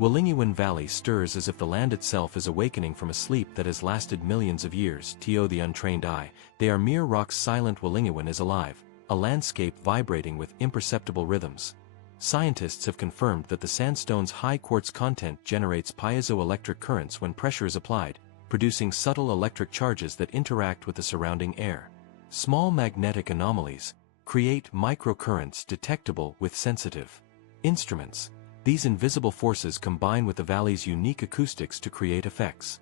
Wulingyuan Valley stirs as if the land itself is awakening from a sleep that has lasted millions of years. To the untrained eye, they are mere rocks. Silent Wulingyuan is alive, a landscape vibrating with imperceptible rhythms. Scientists have confirmed that the sandstone's high quartz content generates piezoelectric currents when pressure is applied, producing subtle electric charges that interact with the surrounding air. Small magnetic anomalies create microcurrents detectable with sensitive instruments. These invisible forces combine with the valley's unique acoustics to create effects.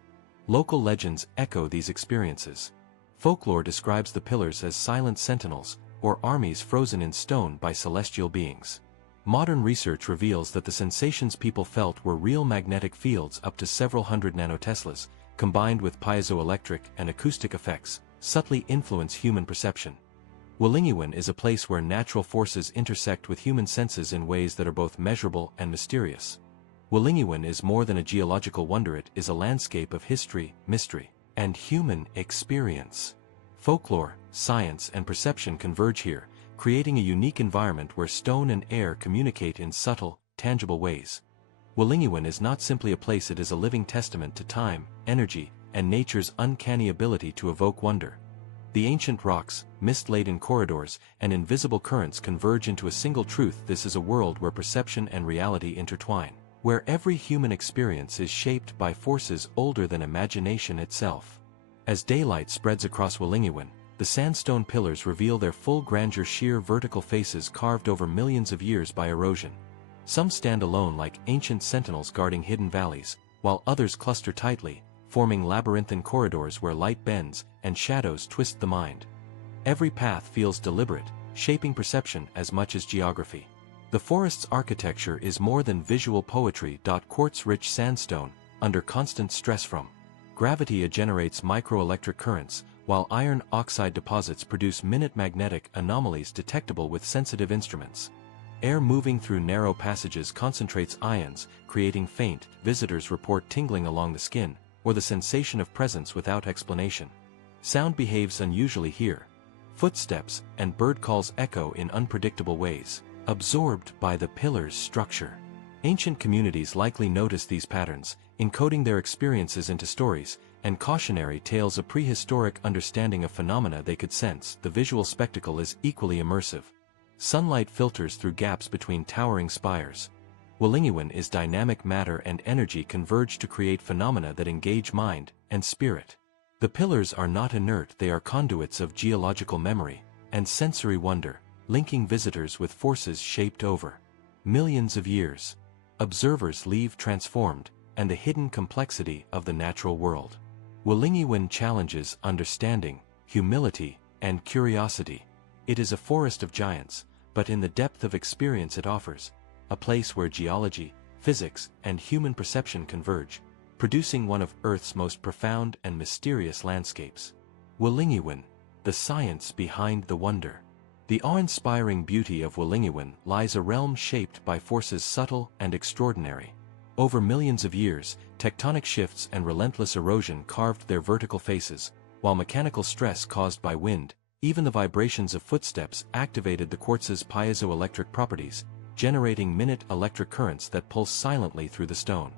Local legends echo these experiences. Folklore describes the pillars as silent sentinels, or armies frozen in stone by celestial beings. Modern research reveals that the sensations people felt were real magnetic fields up to several hundred nanoteslas, combined with piezoelectric and acoustic effects, subtly influence human perception. Wulingyuan is a place where natural forces intersect with human senses in ways that are both measurable and mysterious. Wulingyuan is more than a geological wonder, it is a landscape of history, mystery, and human experience. Folklore, science and perception converge here, creating a unique environment where stone and air communicate in subtle, tangible ways. Wulingyuan is not simply a place, it is a living testament to time, energy, and nature's uncanny ability to evoke wonder. The ancient rocks, mist-laden corridors, and invisible currents converge into a single truth. This is a world where perception and reality intertwine, where every human experience is shaped by forces older than imagination itself. As daylight spreads across Wulingyuan, the sandstone pillars reveal their full grandeur, sheer vertical faces carved over millions of years by erosion. Some stand alone like ancient sentinels guarding hidden valleys, while others cluster tightly, forming labyrinthine corridors where light bends and shadows twist the mind. Every path feels deliberate, shaping perception as much as geography. The forest's architecture is more than visual poetry. Quartz-rich sandstone, under constant stress from gravity, generates microelectric currents, while iron oxide deposits produce minute magnetic anomalies detectable with sensitive instruments. Air moving through narrow passages concentrates ions, creating faint, visitors report tingling along the skin, or the sensation of presence without explanation. Sound behaves unusually here. Footsteps and bird calls echo in unpredictable ways, absorbed by the pillar's structure. Ancient communities likely noticed these patterns, encoding their experiences into stories and cautionary tales, a prehistoric understanding of phenomena they could sense. The visual spectacle is equally immersive. Sunlight filters through gaps between towering spires. Wulingyuan is dynamic, matter and energy converge to create phenomena that engage mind and spirit. The pillars are not inert, they are conduits of geological memory and sensory wonder, linking visitors with forces shaped over millions of years. Observers leave transformed, and the hidden complexity of the natural world. Wulingyuan challenges understanding, humility, and curiosity. It is a forest of giants, but in the depth of experience it offers a place where geology, physics, and human perception converge, producing one of Earth's most profound and mysterious landscapes. Wulingyuan, the science behind the wonder. The awe-inspiring beauty of Wulingyuan lies a realm shaped by forces subtle and extraordinary. Over millions of years, tectonic shifts and relentless erosion carved their vertical faces, while mechanical stress caused by wind, even the vibrations of footsteps, activated the quartz's piezoelectric properties, generating minute electric currents that pulse silently through the stone.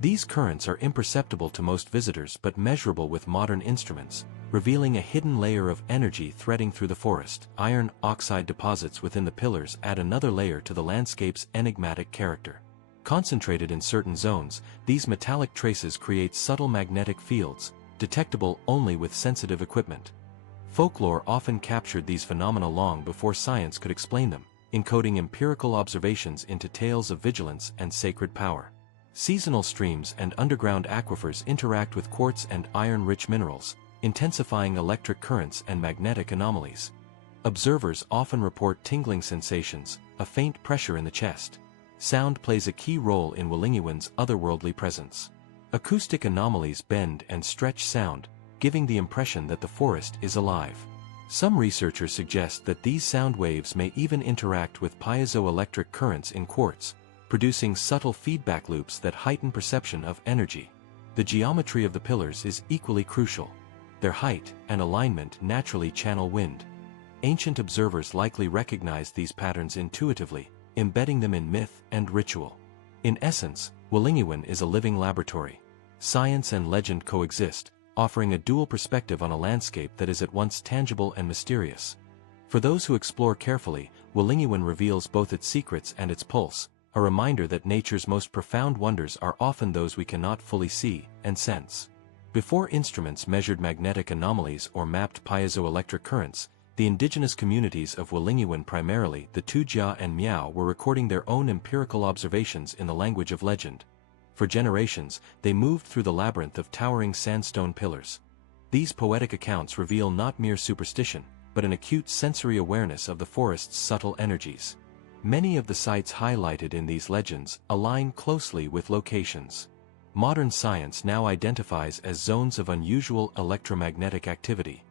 These currents are imperceptible to most visitors but measurable with modern instruments, revealing a hidden layer of energy threading through the forest. Iron oxide deposits within the pillars add another layer to the landscape's enigmatic character. Concentrated in certain zones, these metallic traces create subtle magnetic fields, detectable only with sensitive equipment. Folklore often captured these phenomena long before science could explain them, encoding empirical observations into tales of vigilance and sacred power. Seasonal streams and underground aquifers interact with quartz and iron-rich minerals, intensifying electric currents and magnetic anomalies. Observers often report tingling sensations, a faint pressure in the chest. Sound plays a key role in Wulingyuan's otherworldly presence. Acoustic anomalies bend and stretch sound, giving the impression that the forest is alive. Some researchers suggest that these sound waves may even interact with piezoelectric currents in quartz, producing subtle feedback loops that heighten perception of energy. The geometry of the pillars is equally crucial. Their height and alignment naturally channel wind. Ancient observers likely recognized these patterns intuitively, embedding them in myth and ritual. In essence, Wulingyuan is a living laboratory. Science and legend coexist, offering a dual perspective on a landscape that is at once tangible and mysterious. For those who explore carefully, Wulingyuan reveals both its secrets and its pulse, a reminder that nature's most profound wonders are often those we cannot fully see and sense. Before instruments measured magnetic anomalies or mapped piezoelectric currents, the indigenous communities of Wulingyuan, primarily the Tujia and Miao, were recording their own empirical observations in the language of legend. For generations, they moved through the labyrinth of towering sandstone pillars. These poetic accounts reveal not mere superstition, but an acute sensory awareness of the forest's subtle energies. Many of the sites highlighted in these legends align closely with locations modern science now identifies as zones of unusual electromagnetic activity.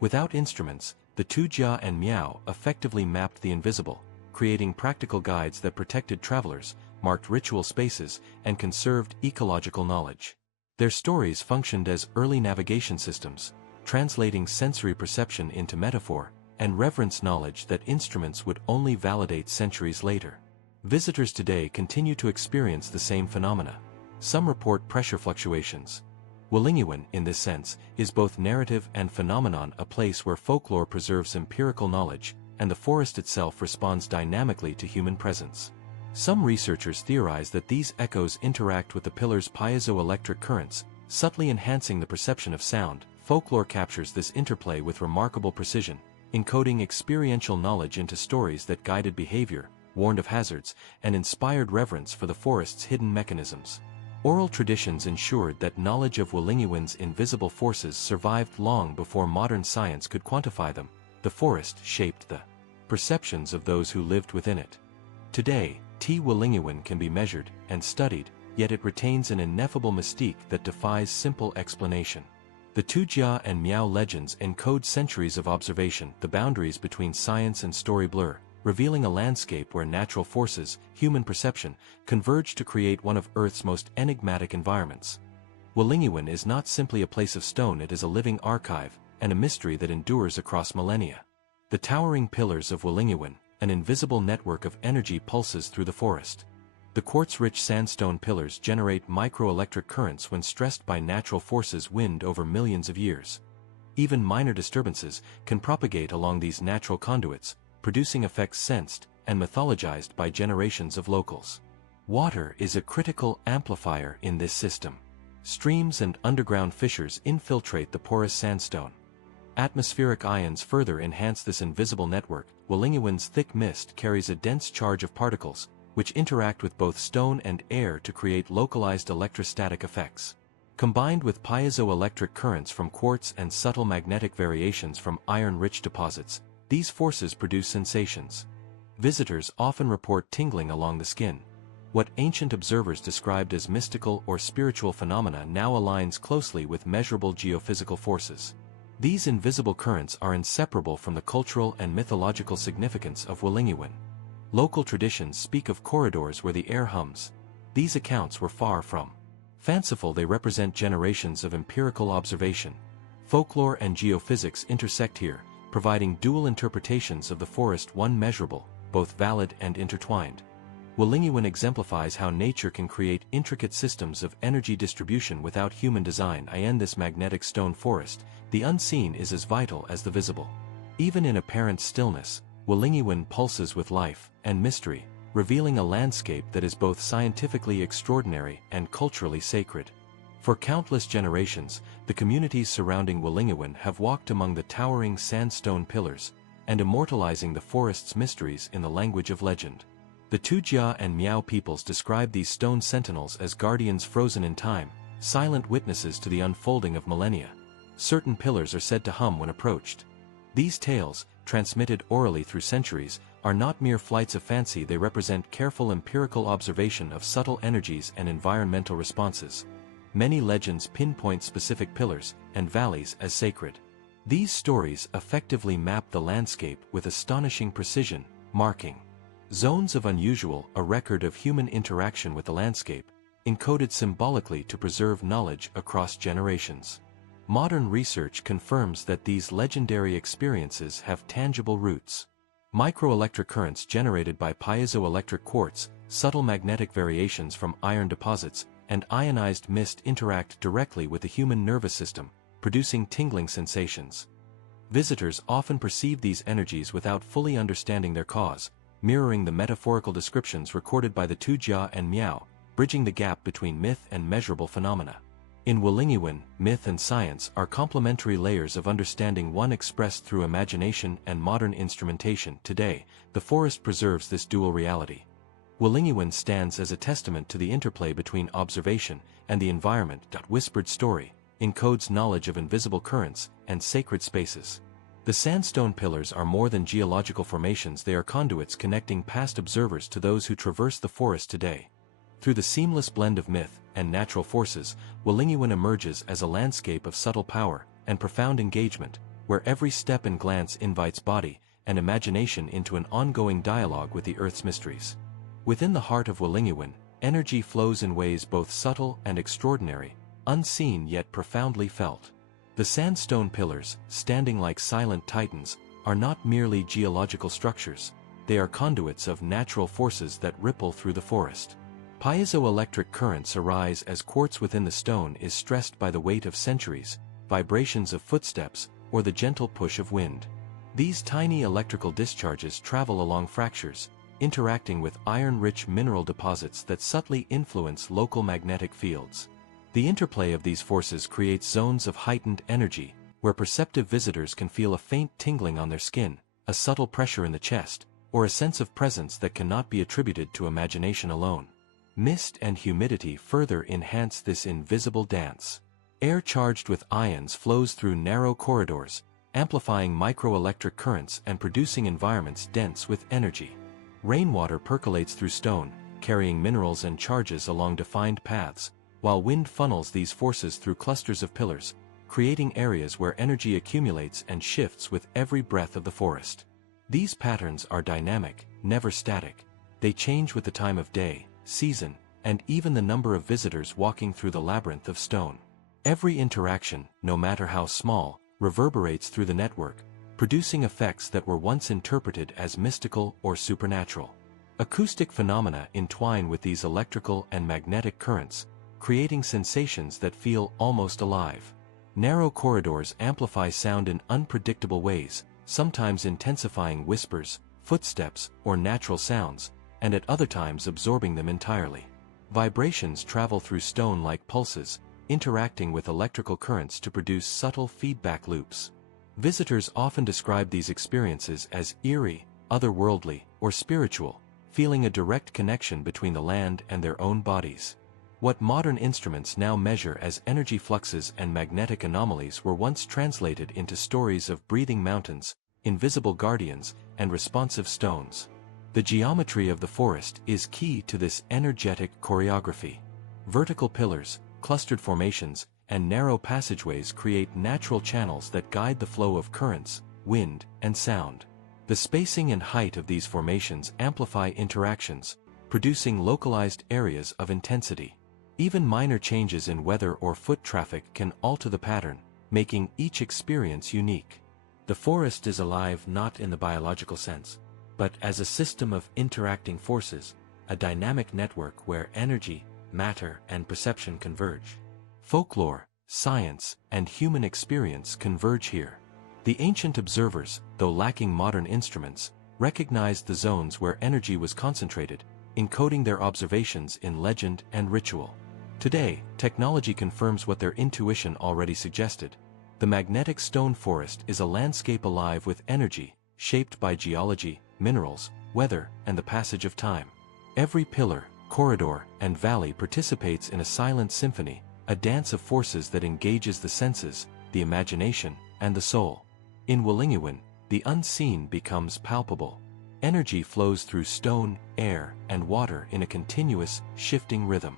Without instruments, the Tujia and Miao effectively mapped the invisible, creating practical guides that protected travelers, marked ritual spaces, and conserved ecological knowledge. Their stories functioned as early navigation systems, translating sensory perception into metaphor, and reverence knowledge that instruments would only validate centuries later. Visitors today continue to experience the same phenomena. Some report pressure fluctuations. Wulingyuan, in this sense, is both narrative and phenomenon, a place where folklore preserves empirical knowledge, and the forest itself responds dynamically to human presence. Some researchers theorize that these echoes interact with the pillar's piezoelectric currents, subtly enhancing the perception of sound. Folklore captures this interplay with remarkable precision, encoding experiential knowledge into stories that guided behavior, warned of hazards, and inspired reverence for the forest's hidden mechanisms. Oral traditions ensured that knowledge of Wulingyuan's invisible forces survived long before modern science could quantify them. The forest shaped the perceptions of those who lived within it. Today, Wulingyuan can be measured and studied, yet it retains an ineffable mystique that defies simple explanation. The Tujia and Miao legends encode centuries of observation. The boundaries between science and story blur, revealing a landscape where natural forces, human perception, converge to create one of Earth's most enigmatic environments. Wulingyuan is not simply a place of stone, it is a living archive, and a mystery that endures across millennia. The towering pillars of Wulingyuan, an invisible network of energy, pulses through the forest. The quartz-rich sandstone pillars generate microelectric currents when stressed by natural forces wind over millions of years. Even minor disturbances can propagate along these natural conduits, producing effects sensed and mythologized by generations of locals. Water is a critical amplifier in this system. Streams and underground fissures infiltrate the porous sandstone. Atmospheric ions further enhance this invisible network. Wulingyuan's thick mist carries a dense charge of particles, which interact with both stone and air to create localized electrostatic effects. Combined with piezoelectric currents from quartz and subtle magnetic variations from iron-rich deposits, these forces produce sensations. Visitors often report tingling along the skin. What ancient observers described as mystical or spiritual phenomena now aligns closely with measurable geophysical forces. These invisible currents are inseparable from the cultural and mythological significance of Wulingyuan. Local traditions speak of corridors where the air hums. These accounts were far from fanciful, they represent generations of empirical observation. Folklore and geophysics intersect here, providing dual interpretations of the forest, one measurable, both valid and intertwined. Wulingyuan exemplifies how nature can create intricate systems of energy distribution without human design. In this magnetic stone forest, the unseen is as vital as the visible. Even in apparent stillness, Wulingyuan pulses with life and mystery, revealing a landscape that is both scientifically extraordinary and culturally sacred. For countless generations, the communities surrounding Wulingyuan have walked among the towering sandstone pillars, and immortalizing the forest's mysteries in the language of legend. The Tujia and Miao peoples describe these stone sentinels as guardians frozen in time, silent witnesses to the unfolding of millennia. Certain pillars are said to hum when approached. These tales, transmitted orally through centuries, are not mere flights of fancy, they represent careful empirical observation of subtle energies and environmental responses. Many legends pinpoint specific pillars and valleys as sacred. These stories effectively map the landscape with astonishing precision, marking zones of unusual, a record of human interaction with the landscape, encoded symbolically to preserve knowledge across generations. Modern research confirms that these legendary experiences have tangible roots. Microelectric currents generated by piezoelectric quartz, subtle magnetic variations from iron deposits, and ionized mist interact directly with the human nervous system, producing tingling sensations. Visitors often perceive these energies without fully understanding their cause, mirroring the metaphorical descriptions recorded by the Tujia and Miao, bridging the gap between myth and measurable phenomena. In Wulingyuan, myth and science are complementary layers of understanding, one expressed through imagination and modern instrumentation. Today, the forest preserves this dual reality. Wulingyuan stands as a testament to the interplay between observation and the environment. Whispered story encodes knowledge of invisible currents and sacred spaces. The sandstone pillars are more than geological formations, they are conduits connecting past observers to those who traverse the forest today. Through the seamless blend of myth and natural forces, Wulingyuan emerges as a landscape of subtle power and profound engagement, where every step and glance invites body and imagination into an ongoing dialogue with the Earth's mysteries. Within the heart of Wulingyuan, energy flows in ways both subtle and extraordinary, unseen yet profoundly felt. The sandstone pillars, standing like silent titans, are not merely geological structures, they are conduits of natural forces that ripple through the forest. Piezoelectric currents arise as quartz within the stone is stressed by the weight of centuries, vibrations of footsteps, or the gentle push of wind. These tiny electrical discharges travel along fractures, interacting with iron-rich mineral deposits that subtly influence local magnetic fields. The interplay of these forces creates zones of heightened energy, where perceptive visitors can feel a faint tingling on their skin, a subtle pressure in the chest, or a sense of presence that cannot be attributed to imagination alone. Mist and humidity further enhance this invisible dance. Air charged with ions flows through narrow corridors, amplifying microelectric currents and producing environments dense with energy. Rainwater percolates through stone, carrying minerals and charges along defined paths, while wind funnels these forces through clusters of pillars, creating areas where energy accumulates and shifts with every breath of the forest. These patterns are dynamic, never static. They change with the time of day, season, and even the number of visitors walking through the labyrinth of stone. Every interaction, no matter how small, reverberates through the network, producing effects that were once interpreted as mystical or supernatural. Acoustic phenomena entwine with these electrical and magnetic currents, creating sensations that feel almost alive. Narrow corridors amplify sound in unpredictable ways, sometimes intensifying whispers, footsteps, or natural sounds, and at other times absorbing them entirely. Vibrations travel through stone like pulses, interacting with electrical currents to produce subtle feedback loops. Visitors often describe these experiences as eerie, otherworldly, or spiritual, feeling a direct connection between the land and their own bodies. What modern instruments now measure as energy fluxes and magnetic anomalies were once translated into stories of breathing mountains, invisible guardians, and responsive stones. The geometry of the forest is key to this energetic choreography. Vertical pillars, clustered formations, and narrow passageways create natural channels that guide the flow of currents, wind, and sound. The spacing and height of these formations amplify interactions, producing localized areas of intensity. Even minor changes in weather or foot traffic can alter the pattern, making each experience unique. The forest is alive not in the biological sense, but as a system of interacting forces, a dynamic network where energy, matter, and perception converge. Folklore, science, and human experience converge here. The ancient observers, though lacking modern instruments, recognized the zones where energy was concentrated, encoding their observations in legend and ritual. Today, technology confirms what their intuition already suggested. The magnetic stone forest is a landscape alive with energy, shaped by geology, minerals, weather, and the passage of time. Every pillar, corridor, and valley participates in a silent symphony, a dance of forces that engages the senses, the imagination, and the soul. In Wulingyuan, the unseen becomes palpable. Energy flows through stone, air, and water in a continuous, shifting rhythm.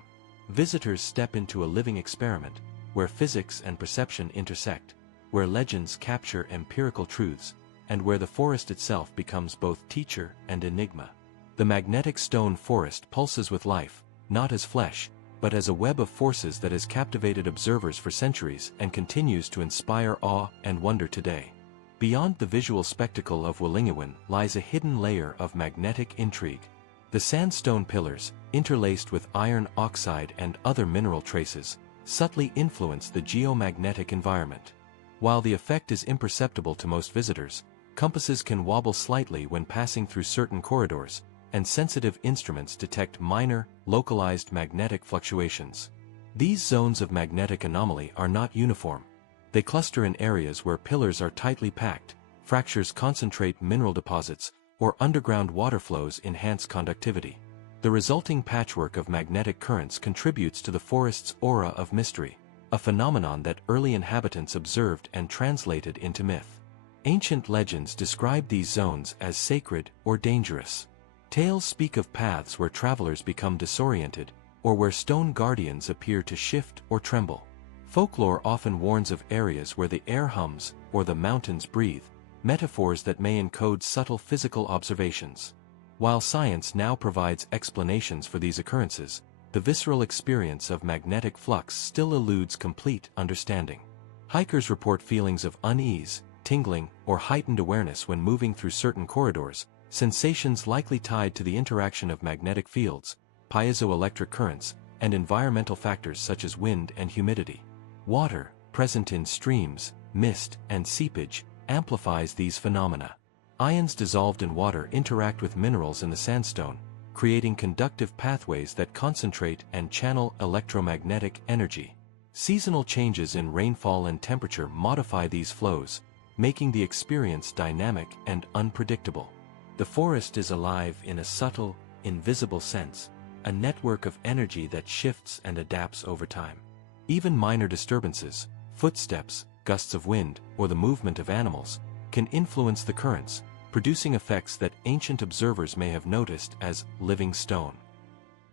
Visitors step into a living experiment, where physics and perception intersect, where legends capture empirical truths, and where the forest itself becomes both teacher and enigma. The magnetic stone forest pulses with life, not as flesh, but as a web of forces that has captivated observers for centuries and continues to inspire awe and wonder today. Beyond the visual spectacle of Wulingyuan lies a hidden layer of magnetic intrigue. The sandstone pillars, interlaced with iron oxide and other mineral traces, subtly influence the geomagnetic environment. While the effect is imperceptible to most visitors, compasses can wobble slightly when passing through certain corridors, and sensitive instruments detect minor, localized magnetic fluctuations. These zones of magnetic anomaly are not uniform. They cluster in areas where pillars are tightly packed, fractures concentrate mineral deposits, or underground water flows enhance conductivity. The resulting patchwork of magnetic currents contributes to the forest's aura of mystery, a phenomenon that early inhabitants observed and translated into myth. Ancient legends describe these zones as sacred or dangerous. Tales speak of paths where travelers become disoriented, or where stone guardians appear to shift or tremble. Folklore often warns of areas where the air hums or the mountains breathe, metaphors that may encode subtle physical observations. While science now provides explanations for these occurrences, the visceral experience of magnetic flux still eludes complete understanding. Hikers report feelings of unease, tingling, or heightened awareness when moving through certain corridors, sensations likely tied to the interaction of magnetic fields, piezoelectric currents, and environmental factors such as wind and humidity. Water, present in streams, mist, and seepage, amplifies these phenomena. Ions dissolved in water interact with minerals in the sandstone, creating conductive pathways that concentrate and channel electromagnetic energy. Seasonal changes in rainfall and temperature modify these flows, making the experience dynamic and unpredictable. The forest is alive in a subtle, invisible sense, a network of energy that shifts and adapts over time. Even minor disturbances, footsteps, gusts of wind, or the movement of animals, can influence the currents, producing effects that ancient observers may have noticed as living stone.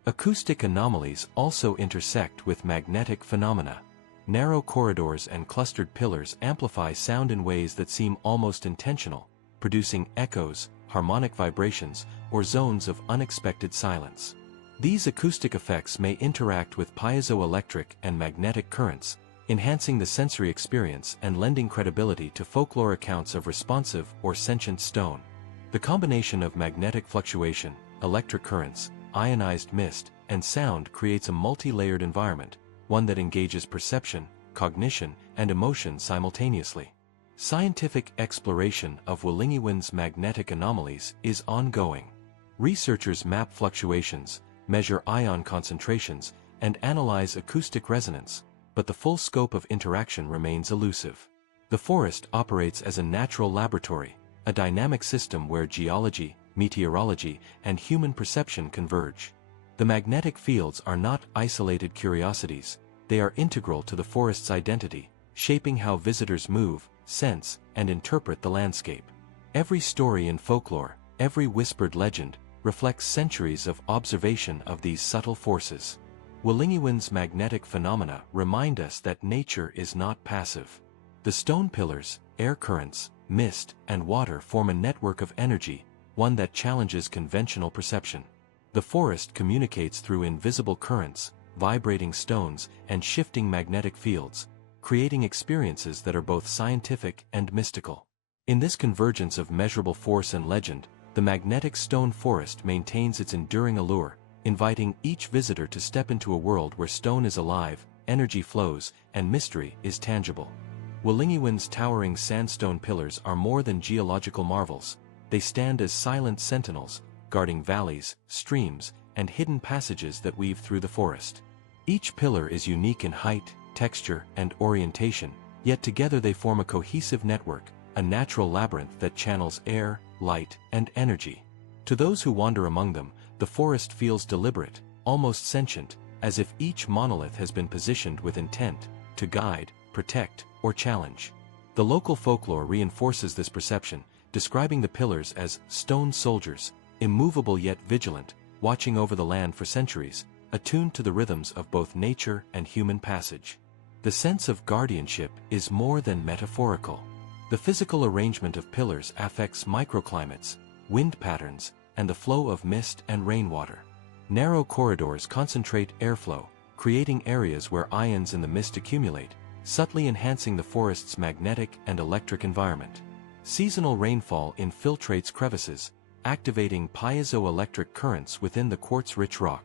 Acoustic anomalies also intersect with magnetic phenomena. Narrow corridors and clustered pillars amplify sound in ways that seem almost intentional, producing echoes, harmonic vibrations, or zones of unexpected silence. These acoustic effects may interact with piezoelectric and magnetic currents, enhancing the sensory experience and lending credibility to folklore accounts of responsive or sentient stone. The combination of magnetic fluctuation, electric currents, ionized mist, and sound creates a multi-layered environment, one that engages perception, cognition, and emotion simultaneously. Scientific exploration of Wulingyuan's magnetic anomalies is ongoing. Researchers map fluctuations, measure ion concentrations, and analyze acoustic resonance, but the full scope of interaction remains elusive. The forest operates as a natural laboratory, a dynamic system where geology, meteorology, and human perception converge. The magnetic fields are not isolated curiosities, they are integral to the forest's identity, shaping how visitors move, sense, and interpret the landscape. Every story in folklore, every whispered legend, reflects centuries of observation of these subtle forces. Wulingyuan's magnetic phenomena remind us that nature is not passive. The stone pillars, air currents, mist, and water form a network of energy, one that challenges conventional perception. The forest communicates through invisible currents, vibrating stones, and shifting magnetic fields, creating experiences that are both scientific and mystical. In this convergence of measurable force and legend, the magnetic stone forest maintains its enduring allure, inviting each visitor to step into a world where stone is alive, energy flows, and mystery is tangible. Wulingyuan's towering sandstone pillars are more than geological marvels. They stand as silent sentinels, guarding valleys, streams, and hidden passages that weave through the forest. Each pillar is unique in height, texture, and orientation, yet together they form a cohesive network, a natural labyrinth that channels air, light, and energy. To those who wander among them, the forest feels deliberate, almost sentient, as if each monolith has been positioned with intent to guide, protect, or challenge. The local folklore reinforces this perception, describing the pillars as stone soldiers, immovable yet vigilant, watching over the land for centuries, attuned to the rhythms of both nature and human passage. The sense of guardianship is more than metaphorical. The physical arrangement of pillars affects microclimates, wind patterns, and the flow of mist and rainwater. Narrow corridors concentrate airflow, creating areas where ions in the mist accumulate, subtly enhancing the forest's magnetic and electric environment. Seasonal rainfall infiltrates crevices, activating piezoelectric currents within the quartz-rich rock.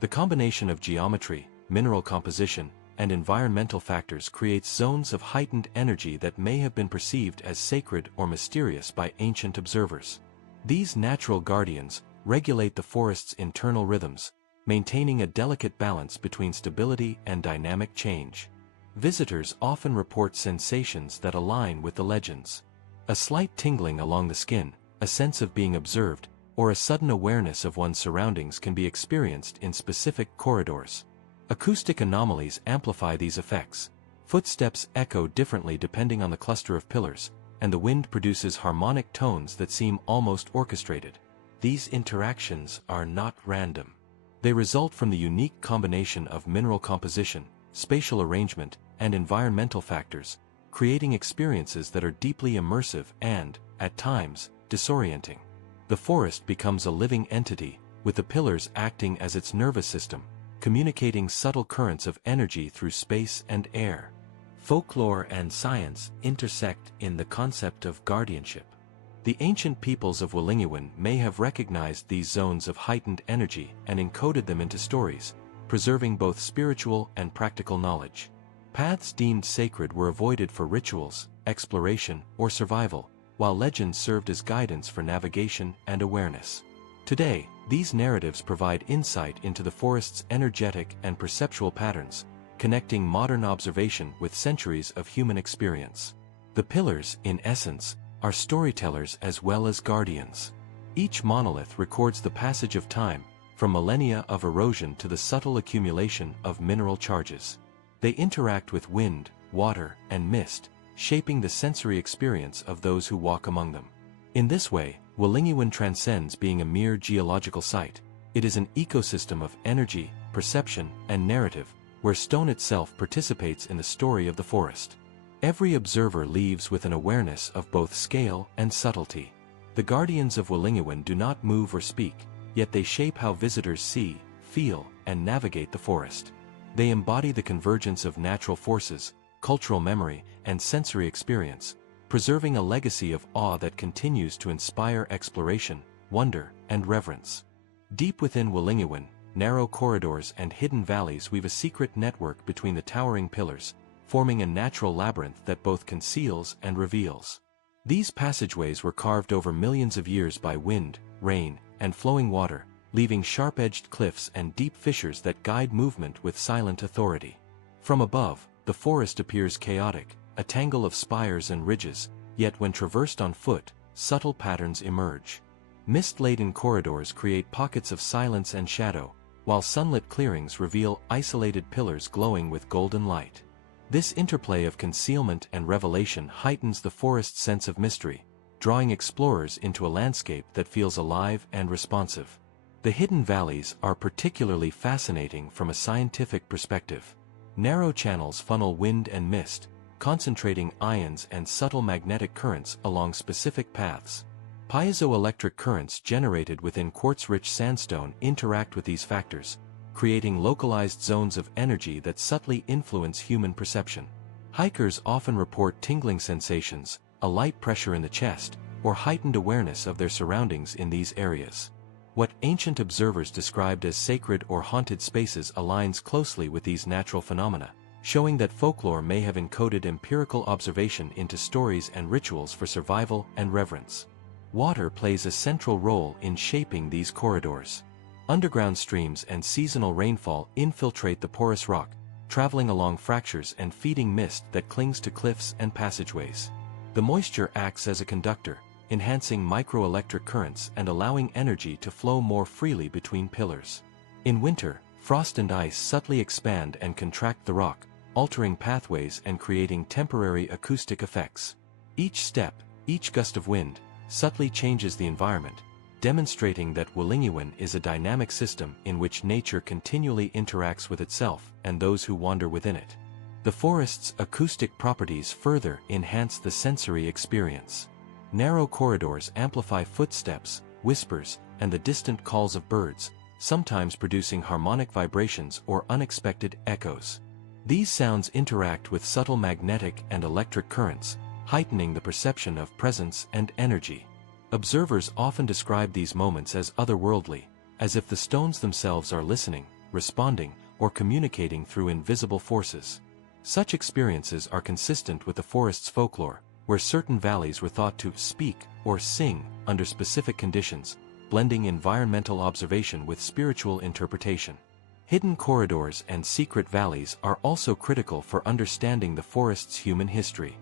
The combination of geometry, mineral composition, and environmental factors creates zones of heightened energy that may have been perceived as sacred or mysterious by ancient observers. These natural guardians regulate the forest's internal rhythms, maintaining a delicate balance between stability and dynamic change. Visitors often report sensations that align with the legends. A slight tingling along the skin, a sense of being observed, or a sudden awareness of one's surroundings can be experienced in specific corridors. Acoustic anomalies amplify these effects. Footsteps echo differently depending on the cluster of pillars, and the wind produces harmonic tones that seem almost orchestrated. These interactions are not random. They result from the unique combination of mineral composition, spatial arrangement, and environmental factors, creating experiences that are deeply immersive and, at times, disorienting. The forest becomes a living entity, with the pillars acting as its nervous system, communicating subtle currents of energy through space and air. Folklore and science intersect in the concept of guardianship. The ancient peoples of Wulingyuan may have recognized these zones of heightened energy and encoded them into stories, preserving both spiritual and practical knowledge. Paths deemed sacred were avoided for rituals, exploration, or survival, while legends served as guidance for navigation and awareness. Today, these narratives provide insight into the forest's energetic and perceptual patterns, connecting modern observation with centuries of human experience. The pillars, in essence, are storytellers as well as guardians. Each monolith records the passage of time, from millennia of erosion to the subtle accumulation of mineral charges. They interact with wind, water, and mist, shaping the sensory experience of those who walk among them. In this way, Wulingyuan transcends being a mere geological site. It is an ecosystem of energy, perception, and narrative, where stone itself participates in the story of the forest. Every observer leaves with an awareness of both scale and subtlety. The guardians of Wulingyuan do not move or speak, yet they shape how visitors see, feel, and navigate the forest. They embody the convergence of natural forces, cultural memory, and sensory experience, preserving a legacy of awe that continues to inspire exploration, wonder, and reverence. Deep within Wulingyuan, narrow corridors and hidden valleys weave a secret network between the towering pillars, forming a natural labyrinth that both conceals and reveals. These passageways were carved over millions of years by wind, rain, and flowing water, leaving sharp-edged cliffs and deep fissures that guide movement with silent authority. From above, the forest appears chaotic, a tangle of spires and ridges, yet when traversed on foot, subtle patterns emerge. Mist-laden corridors create pockets of silence and shadow, while sunlit clearings reveal isolated pillars glowing with golden light. This interplay of concealment and revelation heightens the forest's sense of mystery, drawing explorers into a landscape that feels alive and responsive. The hidden valleys are particularly fascinating from a scientific perspective. Narrow channels funnel wind and mist, concentrating ions and subtle magnetic currents along specific paths. Piezoelectric currents generated within quartz-rich sandstone interact with these factors, creating localized zones of energy that subtly influence human perception. Hikers often report tingling sensations, a light pressure in the chest, or heightened awareness of their surroundings in these areas. What ancient observers described as sacred or haunted spaces aligns closely with these natural phenomena, showing that folklore may have encoded empirical observation into stories and rituals for survival and reverence. Water plays a central role in shaping these corridors. Underground streams and seasonal rainfall infiltrate the porous rock, traveling along fractures and feeding mist that clings to cliffs and passageways. The moisture acts as a conductor, enhancing microelectric currents and allowing energy to flow more freely between pillars. In winter, frost and ice subtly expand and contract the rock, altering pathways and creating temporary acoustic effects. Each step, each gust of wind, subtly changes the environment, demonstrating that Wulingyuan is a dynamic system in which nature continually interacts with itself and those who wander within it. The forest's acoustic properties further enhance the sensory experience. Narrow corridors amplify footsteps, whispers, and the distant calls of birds, sometimes producing harmonic vibrations or unexpected echoes. These sounds interact with subtle magnetic and electric currents, heightening the perception of presence and energy. Observers often describe these moments as otherworldly, as if the stones themselves are listening, responding, or communicating through invisible forces. Such experiences are consistent with the forest's folklore, where certain valleys were thought to speak or sing under specific conditions, blending environmental observation with spiritual interpretation. Hidden corridors and secret valleys are also critical for understanding the forest's human history.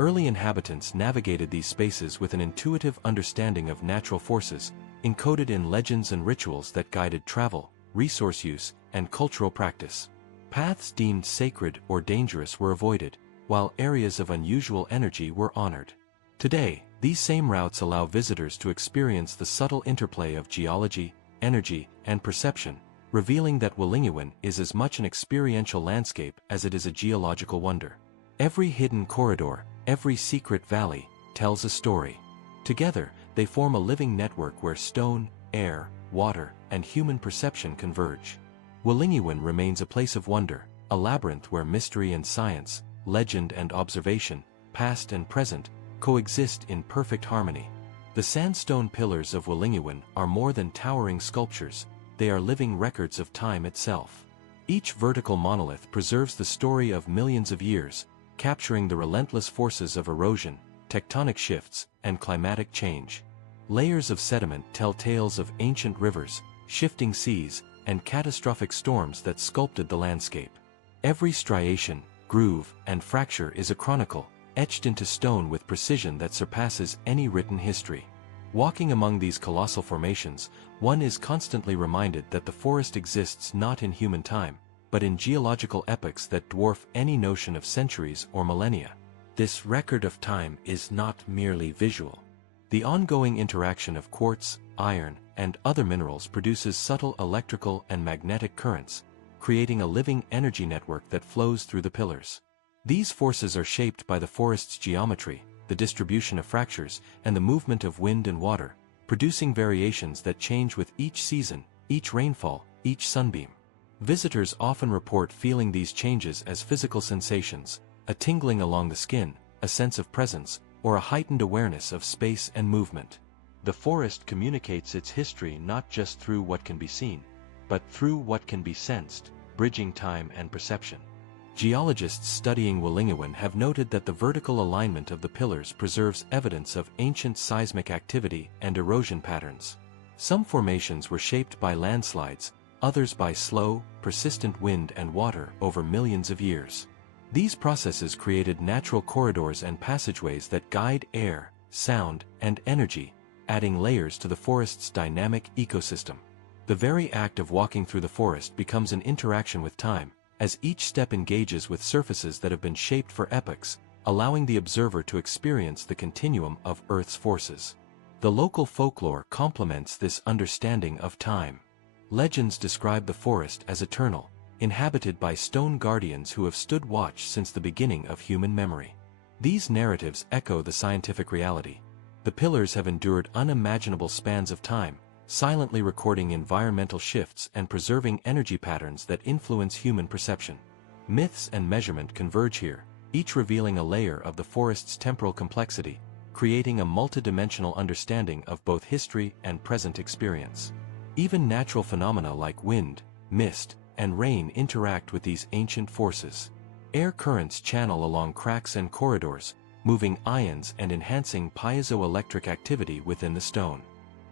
Early inhabitants navigated these spaces with an intuitive understanding of natural forces, encoded in legends and rituals that guided travel, resource use, and cultural practice. Paths deemed sacred or dangerous were avoided, while areas of unusual energy were honored. Today, these same routes allow visitors to experience the subtle interplay of geology, energy, and perception, revealing that Wulingyuan is as much an experiential landscape as it is a geological wonder. Every hidden corridor, every secret valley, tells a story. Together, they form a living network where stone, air, water, and human perception converge. Wulingyuan remains a place of wonder, a labyrinth where mystery and science, legend and observation, past and present, coexist in perfect harmony. The sandstone pillars of Wulingyuan are more than towering sculptures, they are living records of time itself. Each vertical monolith preserves the story of millions of years, capturing the relentless forces of erosion, tectonic shifts, and climatic change. Layers of sediment tell tales of ancient rivers, shifting seas, and catastrophic storms that sculpted the landscape. Every striation, groove, and fracture is a chronicle, etched into stone with precision that surpasses any written history. Walking among these colossal formations, one is constantly reminded that the forest exists not in human time, but in geological epochs that dwarf any notion of centuries or millennia. This record of time is not merely visual. The ongoing interaction of quartz, iron, and other minerals produces subtle electrical and magnetic currents, creating a living energy network that flows through the pillars. These forces are shaped by the forest's geometry, the distribution of fractures, and the movement of wind and water, producing variations that change with each season, each rainfall, each sunbeam. Visitors often report feeling these changes as physical sensations, a tingling along the skin, a sense of presence, or a heightened awareness of space and movement. The forest communicates its history not just through what can be seen, but through what can be sensed, bridging time and perception. Geologists studying Wulingyuan have noted that the vertical alignment of the pillars preserves evidence of ancient seismic activity and erosion patterns. Some formations were shaped by landslides, others by slow, persistent wind and water over millions of years. These processes created natural corridors and passageways that guide air, sound, and energy, adding layers to the forest's dynamic ecosystem. The very act of walking through the forest becomes an interaction with time, as each step engages with surfaces that have been shaped for epochs, allowing the observer to experience the continuum of Earth's forces. The local folklore complements this understanding of time. Legends describe the forest as eternal, inhabited by stone guardians who have stood watch since the beginning of human memory. These narratives echo the scientific reality. The pillars have endured unimaginable spans of time, silently recording environmental shifts and preserving energy patterns that influence human perception. Myths and measurement converge here, each revealing a layer of the forest's temporal complexity, creating a multidimensional understanding of both history and present experience. Even natural phenomena like wind, mist, and rain interact with these ancient forces. Air currents channel along cracks and corridors, moving ions and enhancing piezoelectric activity within the stone.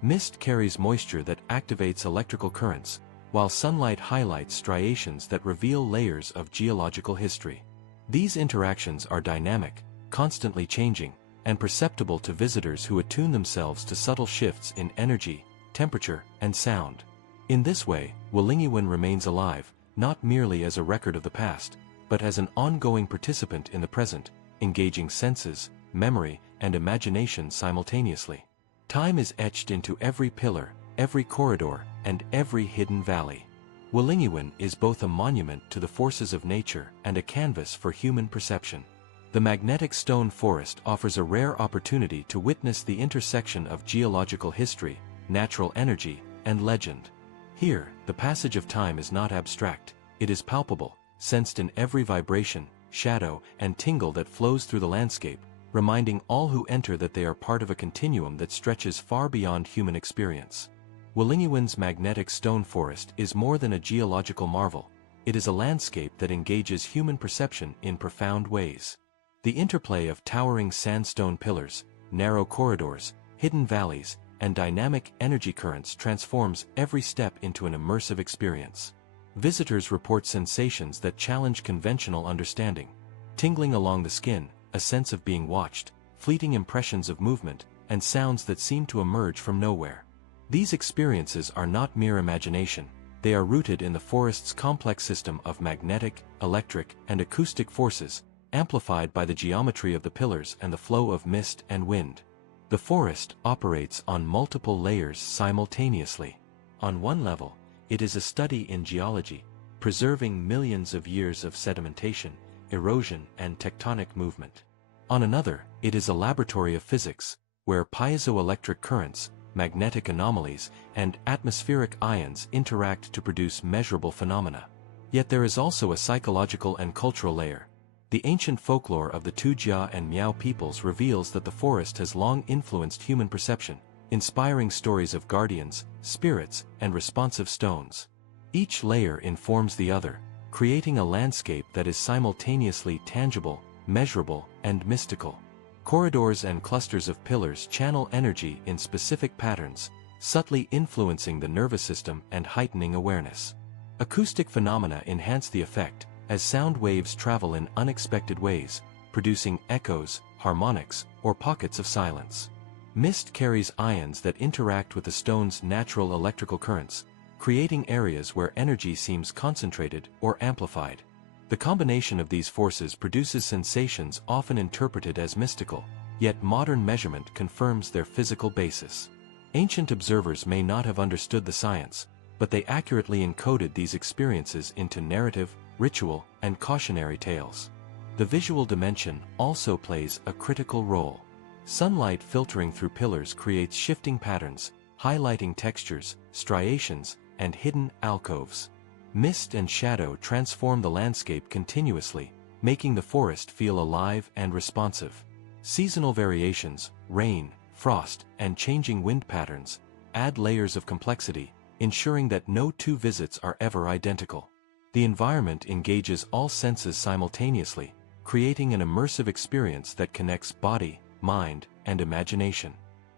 Mist carries moisture that activates electrical currents, while sunlight highlights striations that reveal layers of geological history. These interactions are dynamic, constantly changing, and perceptible to visitors who attune themselves to subtle shifts in energy, temperature, and sound. In this way, Wulingyuan remains alive, not merely as a record of the past, but as an ongoing participant in the present, engaging senses, memory, and imagination simultaneously. Time is etched into every pillar, every corridor, and every hidden valley. Wulingyuan is both a monument to the forces of nature and a canvas for human perception. The magnetic stone forest offers a rare opportunity to witness the intersection of geological history, natural energy, and legend. Here, the passage of time is not abstract, it is palpable, sensed in every vibration, shadow, and tingle that flows through the landscape, reminding all who enter that they are part of a continuum that stretches far beyond human experience. Wulingyuan's magnetic stone forest is more than a geological marvel. It is a landscape that engages human perception in profound ways. The interplay of towering sandstone pillars, narrow corridors, hidden valleys, and dynamic energy currents transforms every step into an immersive experience. Visitors report sensations that challenge conventional understanding. Tingling along the skin, a sense of being watched, fleeting impressions of movement, and sounds that seem to emerge from nowhere. These experiences are not mere imagination. They are rooted in the forest's complex system of magnetic, electric, and acoustic forces, amplified by the geometry of the pillars and the flow of mist and wind. The forest operates on multiple layers simultaneously. On one level, it is a study in geology, preserving millions of years of sedimentation, erosion, and tectonic movement. On another, it is a laboratory of physics, where piezoelectric currents, magnetic anomalies, and atmospheric ions interact to produce measurable phenomena. Yet there is also a psychological and cultural layer. The ancient folklore of the Tujia and Miao peoples reveals that the forest has long influenced human perception, inspiring stories of guardians, spirits, and responsive stones. Each layer informs the other, creating a landscape that is simultaneously tangible, measurable, and mystical. Corridors and clusters of pillars channel energy in specific patterns, subtly influencing the nervous system and heightening awareness. Acoustic phenomena enhance the effect, as sound waves travel in unexpected ways, producing echoes, harmonics, or pockets of silence. Mist carries ions that interact with the stone's natural electrical currents, creating areas where energy seems concentrated or amplified. The combination of these forces produces sensations often interpreted as mystical, yet modern measurement confirms their physical basis. Ancient observers may not have understood the science, but they accurately encoded these experiences into narrative, ritual, and cautionary tales. The visual dimension also plays a critical role. Sunlight filtering through pillars creates shifting patterns, highlighting textures, striations, and hidden alcoves. Mist and shadow transform the landscape continuously, making the forest feel alive and responsive. Seasonal variations, rain, frost, and changing wind patterns add layers of complexity, ensuring that no two visits are ever identical. The environment engages all senses simultaneously, creating an immersive experience that connects body, mind, and imagination.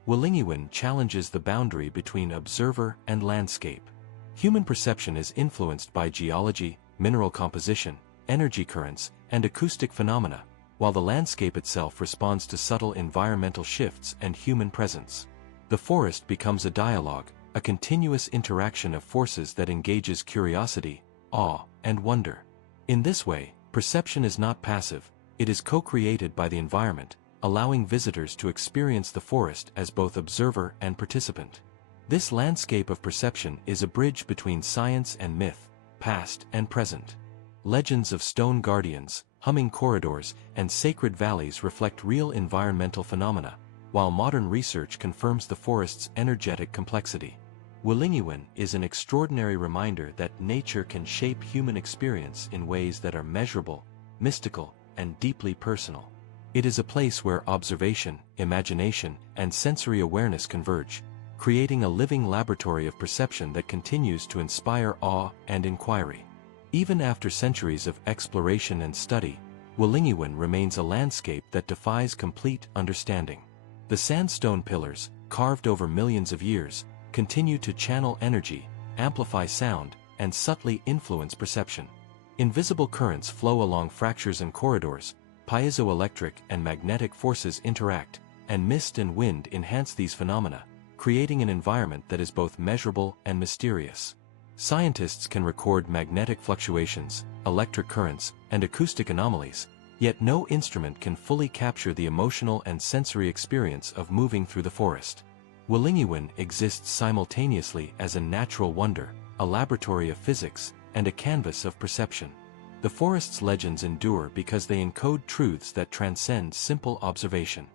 Wulingyuan challenges the boundary between observer and landscape. Human perception is influenced by geology, mineral composition, energy currents, and acoustic phenomena, while the landscape itself responds to subtle environmental shifts and human presence. The forest becomes a dialogue, a continuous interaction of forces that engages curiosity, awe, and wonder. In this way, perception is not passive, it is co-created by the environment, allowing visitors to experience the forest as both observer and participant. This landscape of perception is a bridge between science and myth, past and present. Legends of stone guardians, humming corridors, and sacred valleys reflect real environmental phenomena, while modern research confirms the forest's energetic complexity. Wulingyuan is an extraordinary reminder that nature can shape human experience in ways that are measurable, mystical, and deeply personal. It is a place where observation, imagination, and sensory awareness converge, creating a living laboratory of perception that continues to inspire awe and inquiry. Even after centuries of exploration and study, Wulingyuan remains a landscape that defies complete understanding. The sandstone pillars, carved over millions of years, continue to channel energy, amplify sound, and subtly influence perception. Invisible currents flow along fractures and corridors, piezoelectric and magnetic forces interact, and mist and wind enhance these phenomena, creating an environment that is both measurable and mysterious. Scientists can record magnetic fluctuations, electric currents, and acoustic anomalies, yet no instrument can fully capture the emotional and sensory experience of moving through the forest. Wulingyuan exists simultaneously as a natural wonder, a laboratory of physics, and a canvas of perception. The forest's legends endure because they encode truths that transcend simple observation.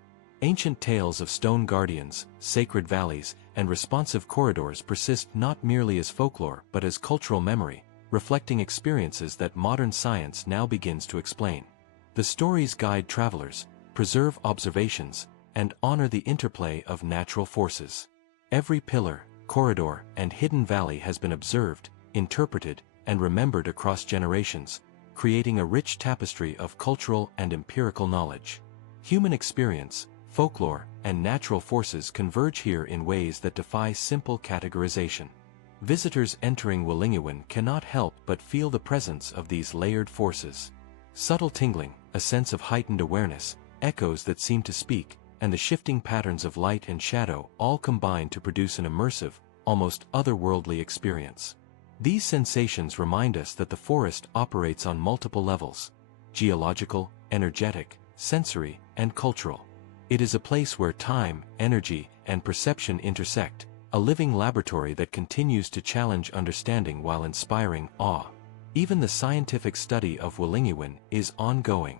Ancient tales of stone guardians, sacred valleys, and responsive corridors persist not merely as folklore but as cultural memory, reflecting experiences that modern science now begins to explain. The stories guide travelers, preserve observations, and honor the interplay of natural forces. Every pillar, corridor, and hidden valley has been observed, interpreted, and remembered across generations, creating a rich tapestry of cultural and empirical knowledge. Human experience, folklore, and natural forces converge here in ways that defy simple categorization. Visitors entering Wulingyuan cannot help but feel the presence of these layered forces. Subtle tingling, a sense of heightened awareness, echoes that seem to speak, and the shifting patterns of light and shadow all combine to produce an immersive, almost otherworldly experience. These sensations remind us that the forest operates on multiple levels: geological, energetic, sensory, and cultural. It is a place where time, energy, and perception intersect, a living laboratory that continues to challenge understanding while inspiring awe. Even the scientific study of Wulingyuan is ongoing.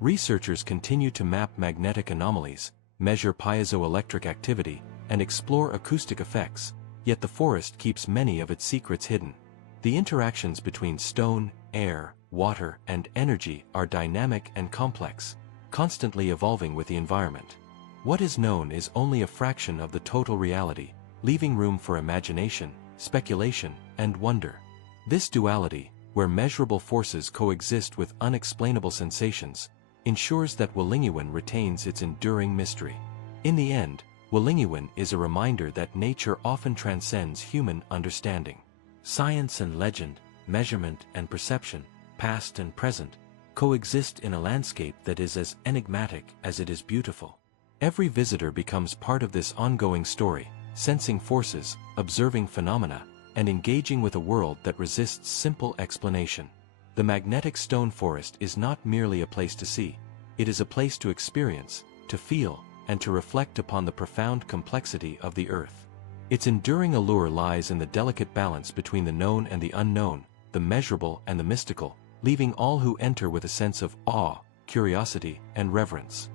Researchers continue to map magnetic anomalies, measure piezoelectric activity, and explore acoustic effects, yet the forest keeps many of its secrets hidden. The interactions between stone, air, water, and energy are dynamic and complex, constantly evolving with the environment. What is known is only a fraction of the total reality, leaving room for imagination, speculation, and wonder. This duality, where measurable forces coexist with unexplainable sensations, ensures that Wulingyuan retains its enduring mystery. In the end, Wulingyuan is a reminder that nature often transcends human understanding. Science and legend, measurement and perception, past and present, coexist in a landscape that is as enigmatic as it is beautiful. Every visitor becomes part of this ongoing story, sensing forces, observing phenomena, and engaging with a world that resists simple explanation. The magnetic stone forest is not merely a place to see. It is a place to experience, to feel, and to reflect upon the profound complexity of the earth. Its enduring allure lies in the delicate balance between the known and the unknown, the measurable and the mystical, leaving all who enter with a sense of awe, curiosity, and reverence.